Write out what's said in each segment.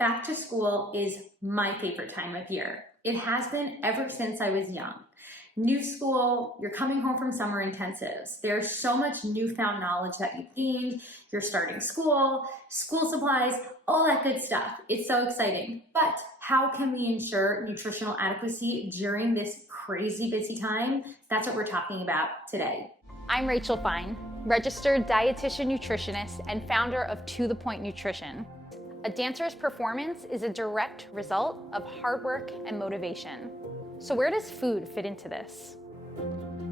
Back to school is my favorite time of year. It has been ever since I was young. New school, you're coming home from summer intensives. There's so much newfound knowledge that you've gained. You're starting school supplies, all that good stuff. It's so exciting. But how can we ensure nutritional adequacy during this crazy busy time? That's what we're talking about today. I'm Rachel Fine, registered dietitian nutritionist and founder of To The Point Nutrition. A dancer's performance is a direct result of hard work and motivation. So where does food fit into this?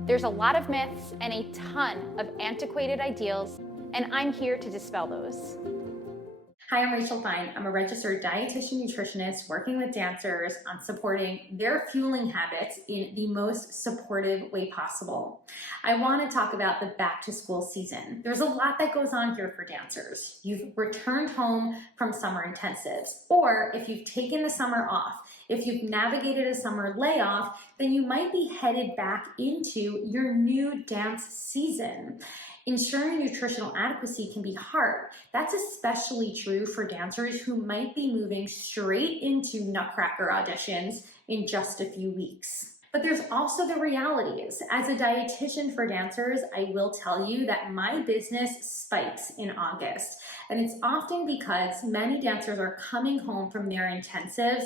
There's a lot of myths and a ton of antiquated ideals, and I'm here to dispel those. Hi, I'm Rachel Fine. I'm a registered dietitian nutritionist working with dancers on supporting their fueling habits in the most supportive way possible. I want to talk about the back to school season. There's a lot that goes on here for dancers. You've returned home from summer intensives, or if you've taken the summer off, if you've navigated a summer layoff, then you might be headed back into your new dance season. Ensuring nutritional adequacy can be hard. That's especially true for dancers who might be moving straight into Nutcracker auditions in just a few weeks. But there's also the realities. As a dietitian for dancers, I will tell you that my business spikes in August. And it's often because many dancers are coming home from their intensives,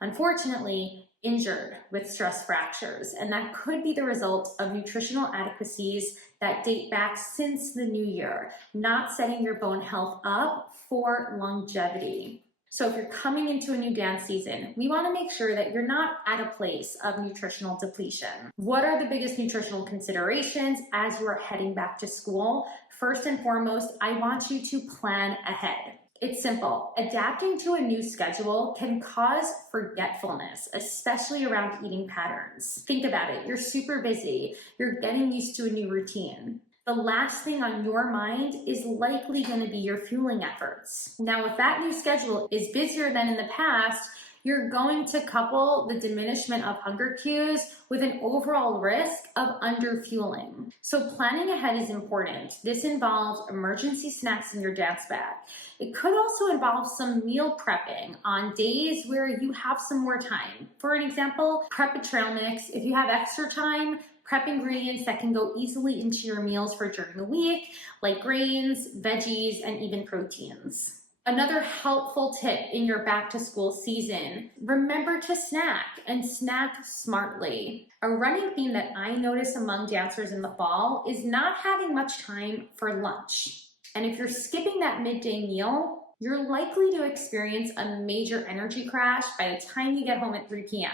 unfortunately, injured with stress fractures, and that could be the result of nutritional adequacies that date back since the new year, not setting your bone health up for longevity. So if you're coming into a new dance season, we want to make sure that you're not at a place of nutritional depletion. What are the biggest nutritional considerations as you are heading back to school? First and foremost, I want you to plan ahead. It's simple. Adapting to a new schedule can cause forgetfulness, especially around eating patterns. Think about it. You're super busy. You're getting used to a new routine. The last thing on your mind is likely going to be your fueling efforts. Now, if that new schedule is busier than in the past, you're going to couple the diminishment of hunger cues with an overall risk of underfueling. So planning ahead is important. This involves emergency snacks in your dance bag. It could also involve some meal prepping on days where you have some more time. For an example, prep a trail mix. If you have extra time, prep ingredients that can go easily into your meals for during the week, like grains, veggies, and even proteins. Another helpful tip in your back to school season, remember to snack and snack smartly. A running theme that I notice among dancers in the fall is not having much time for lunch. And if you're skipping that midday meal, you're likely to experience a major energy crash by the time you get home at 3 p.m.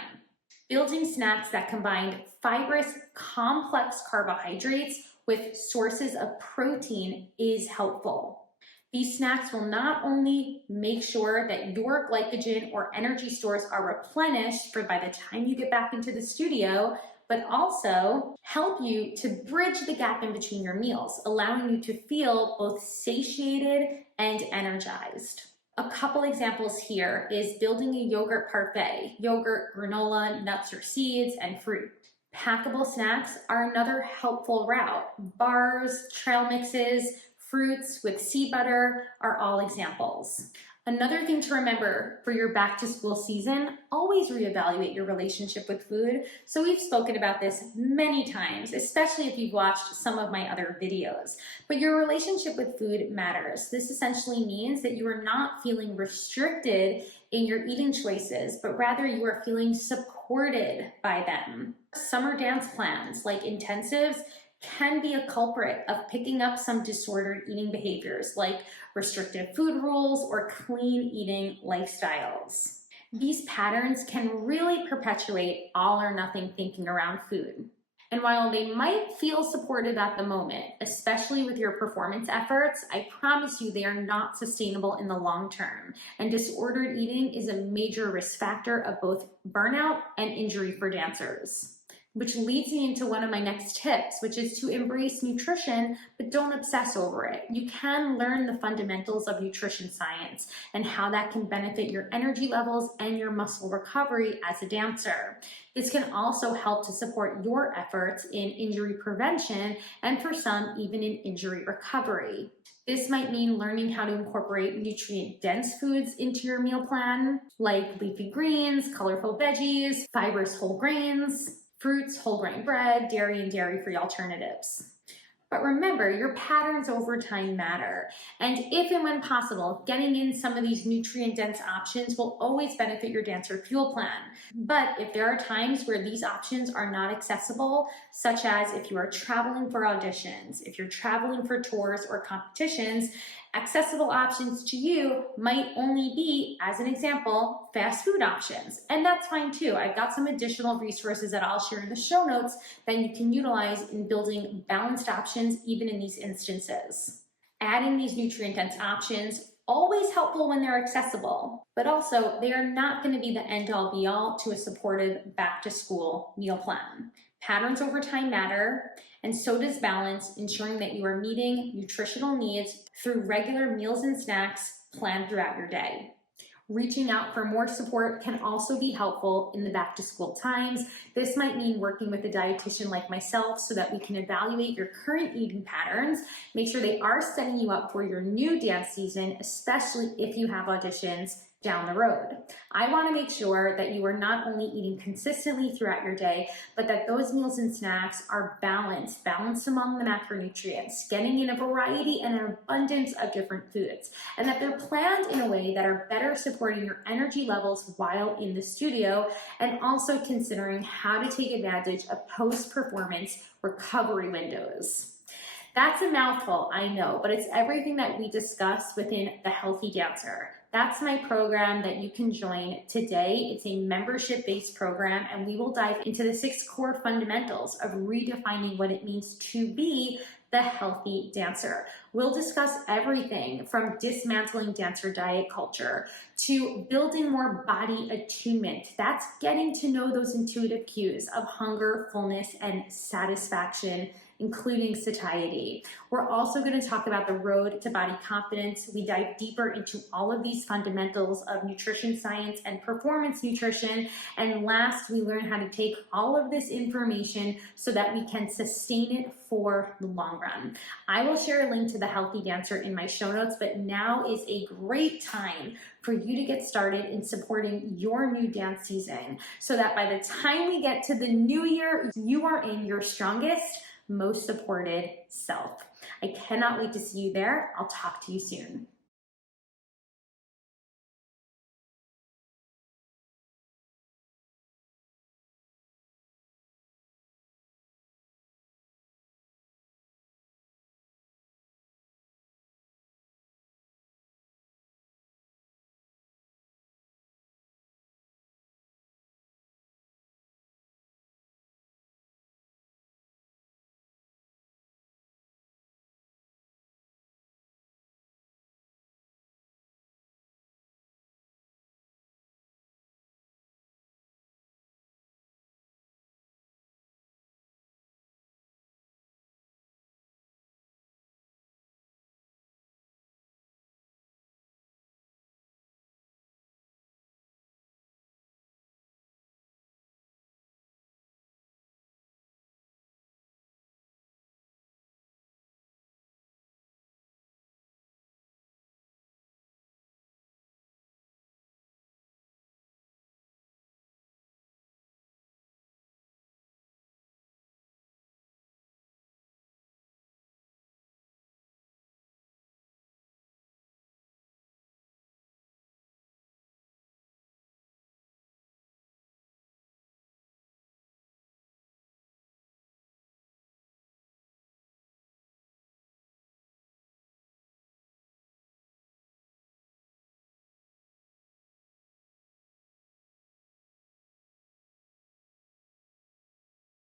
Building snacks that combine fibrous, complex carbohydrates with sources of protein is helpful. These snacks will not only make sure that your glycogen or energy stores are replenished for by the time you get back into the studio, but also help you to bridge the gap in between your meals, allowing you to feel both satiated and energized. A couple examples here is building a yogurt parfait, yogurt, granola, nuts or seeds, and fruit. Packable snacks are another helpful route. Bars, trail mixes, fruits with sea butter are all examples. Another thing to remember for your back to school season, always reevaluate your relationship with food. So we've spoken about this many times, especially if you've watched some of my other videos. But your relationship with food matters. This essentially means that you are not feeling restricted in your eating choices, but rather you are feeling supported by them. Summer dance plans like intensives can be a culprit of picking up some disordered eating behaviors like restrictive food rules or clean eating lifestyles. These patterns can really perpetuate all or nothing thinking around food. And while they might feel supportive at the moment, especially with your performance efforts, I promise you they are not sustainable in the long term. And disordered eating is a major risk factor of both burnout and injury for dancers. Which leads me into one of my next tips, which is to embrace nutrition, but don't obsess over it. You can learn the fundamentals of nutrition science and how that can benefit your energy levels and your muscle recovery as a dancer. This can also help to support your efforts in injury prevention and for some, even in injury recovery. This might mean learning how to incorporate nutrient-dense foods into your meal plan, like leafy greens, colorful veggies, fibrous whole grains, fruits, whole grain bread, dairy, and dairy-free alternatives. But remember, your patterns over time matter. And if and when possible, getting in some of these nutrient-dense options will always benefit your dancer fuel plan. But if there are times where these options are not accessible, such as if you are traveling for auditions, if you're traveling for tours or competitions, accessible options to you might only be, as an example, fast food options. And that's fine too. I've got some additional resources that I'll share in the show notes that you can utilize in building balanced options even in these instances. Adding these nutrient-dense options, always helpful when they're accessible, but also they are not going to be the end-all be-all to a supportive back-to-school meal plan. Patterns over time matter, and so does balance, ensuring that you are meeting nutritional needs through regular meals and snacks planned throughout your day. Reaching out for more support can also be helpful in the back-to-school times. This might mean working with a dietitian like myself so that we can evaluate your current eating patterns, make sure they are setting you up for your new dance season, especially if you have auditions down the road. I want to make sure that you are not only eating consistently throughout your day, but that those meals and snacks are balanced among the macronutrients, getting in a variety and an abundance of different foods, and that they're planned in a way that are better supporting your energy levels while in the studio, and also considering how to take advantage of post-performance recovery windows. That's a mouthful, I know, but it's everything that we discuss within The Healthy Dancer. That's my program that you can join today. It's a membership-based program, and we will dive into the 6 core fundamentals of redefining what it means to be the healthy dancer. We'll discuss everything from dismantling dancer diet culture to building more body attunement. That's getting to know those intuitive cues of hunger, fullness, and satisfaction, including satiety. We're also going to talk about the road to body confidence. We dive deeper into all of these fundamentals of nutrition science and performance nutrition. And last, we learn how to take all of this information so that we can sustain it for the long run. I will share a link to The Healthy Dancer in my show notes, but now is a great time for you to get started in supporting your new dance season so that by the time we get to the new year, you are in your strongest, most supported self. I cannot wait to see you there. I'll talk to you soon.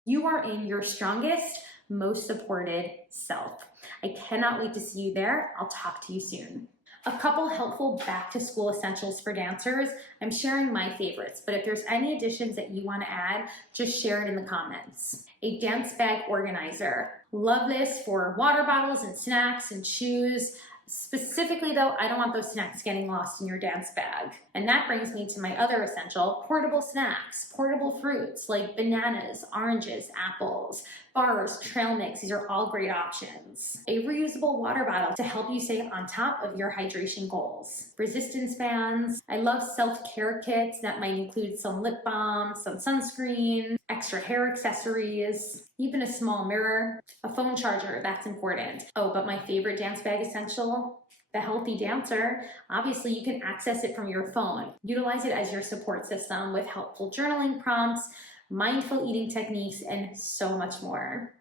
You are in your strongest, most supported self. I cannot wait to see you there. I'll talk to you soon. A couple helpful back-to-school essentials for dancers. I'm sharing my favorites, but if there's any additions that you want to add, just share it in the comments. A dance bag organizer. Love this for water bottles and snacks and shoes. Specifically though, I don't want those snacks getting lost in your dance bag. And that brings me to my other essential, portable snacks, portable fruits like bananas, oranges, apples, bars, trail mix. These are all great options. A reusable water bottle to help you stay on top of your hydration goals. Resistance bands. I love self-care kits that might include some lip balm, some sunscreen, extra hair accessories, even a small mirror, a phone charger, that's important. Oh, but my favorite dance bag essential, the Healthy Dancer. Obviously, you can access it from your phone. Utilize it as your support system with helpful journaling prompts, mindful eating techniques, and so much more.